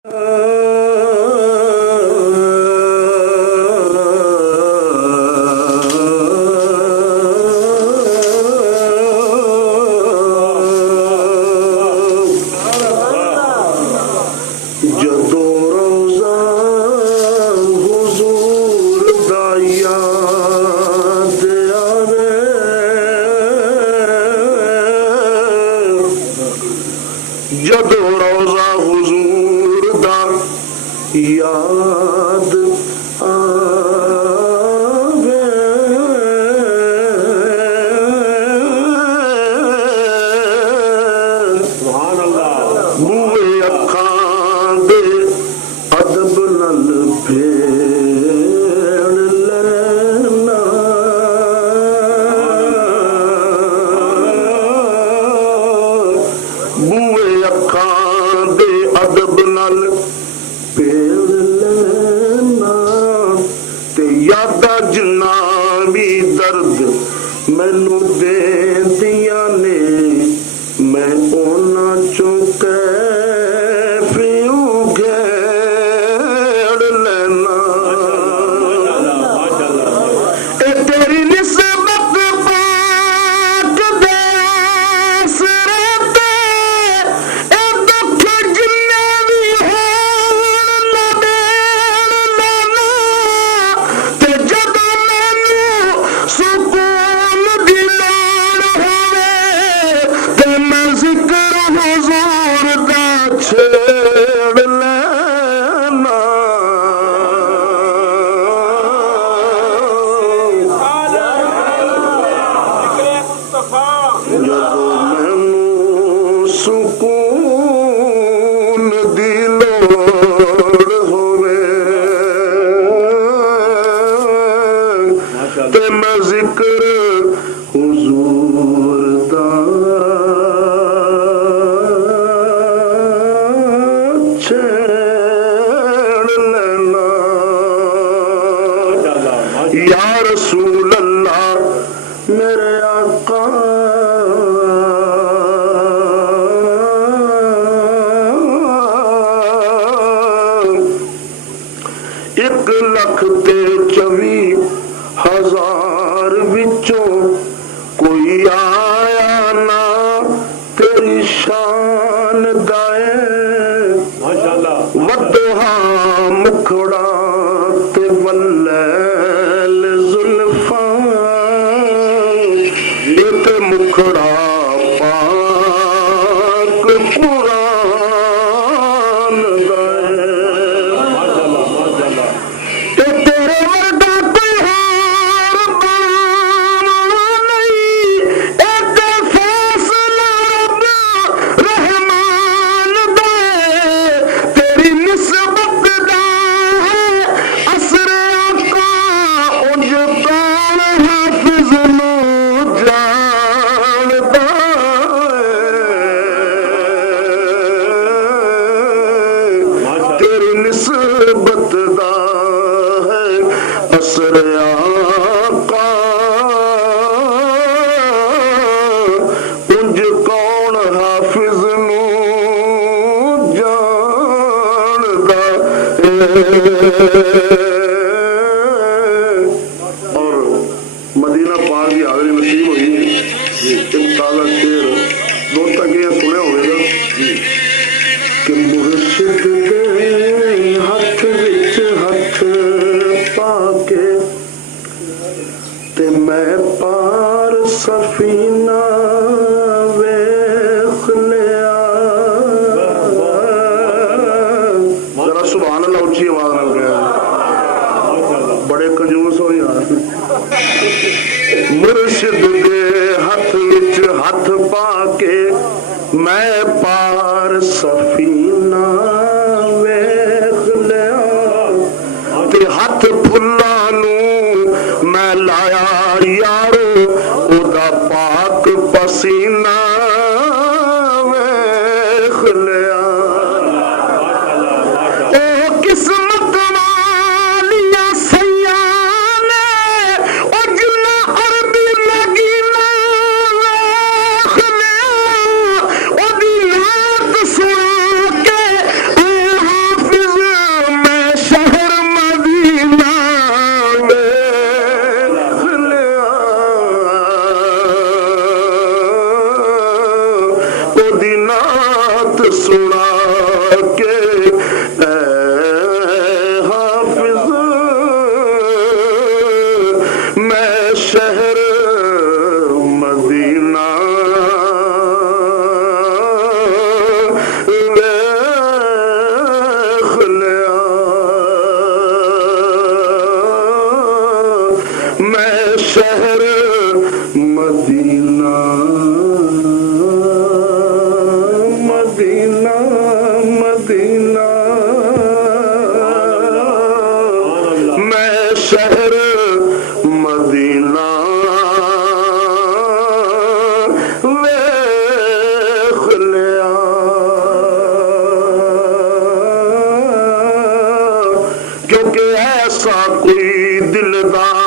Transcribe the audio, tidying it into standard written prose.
जदों रोज़ा हुजूर दा याद आवे, बूहे अखां दे अदब नाल भेड़ लेना, बूहे अखां दे अदब नाल भेड़ लेना, ते यादा जिन्ना भी दर्द मैनू देंदियां ने, मैं उन्हां चों कैफियों घेड़ लेना। ए तेरी निस्बत पाक दे सिरे ते, ए दुख जिन्ने भी होण ना देण लेना, ते जदों मैनू सुकून दी लोड़ होवे, ते मैं जिक्र हुजूर दा छेड़ लेना। जदों मैनू सुकून दी लोड़ होवे, ते मैं जिक्र हुजूर दा छेड़ लेना। या रसूल अल्लाह मेरे आका, एक लख ते 24,000 विचों कोई आया ना तेरी शान दाए, वदोहा मुखड़ा ते वल्लैल जुल्फां, एक मुखड़ा पाक कुरान दाए, ते तेरे वर्गा कोई हार नहीं, एक फैसला रब रहमान दे, तेरी निस्बत दा है असरे आका, उंज कौन हाफिज नू जानदा है, तेरी निस्बत दा है असरे आका, उंज कौन हाफिज नू जानदा है। और मदीना पाक की हाज़री नसीब हुई, एक ताज़ा शेर दोस्त अगे सुने होगा कि मुर्शिद दे हथ विच हथ पाके, ते मैं पार सफीना वेख लिया। जरा सुभान अल्लाह ऊंची आवाज नाल कहो, बड़े कंजूस हो यार। मुर्शिद दे हथ विच हथ पाके, मैं पार सफीना वेख लिया, ते हथ फुल्लां नू मैं लाया यारो, ओदा पाक पसीना वेख लिया। ओ किस्मत वालियां सैयां ने, ओ जिन्ना अरबी लगी ना वेख लिया, ओदी ऐसा कोई दिलदार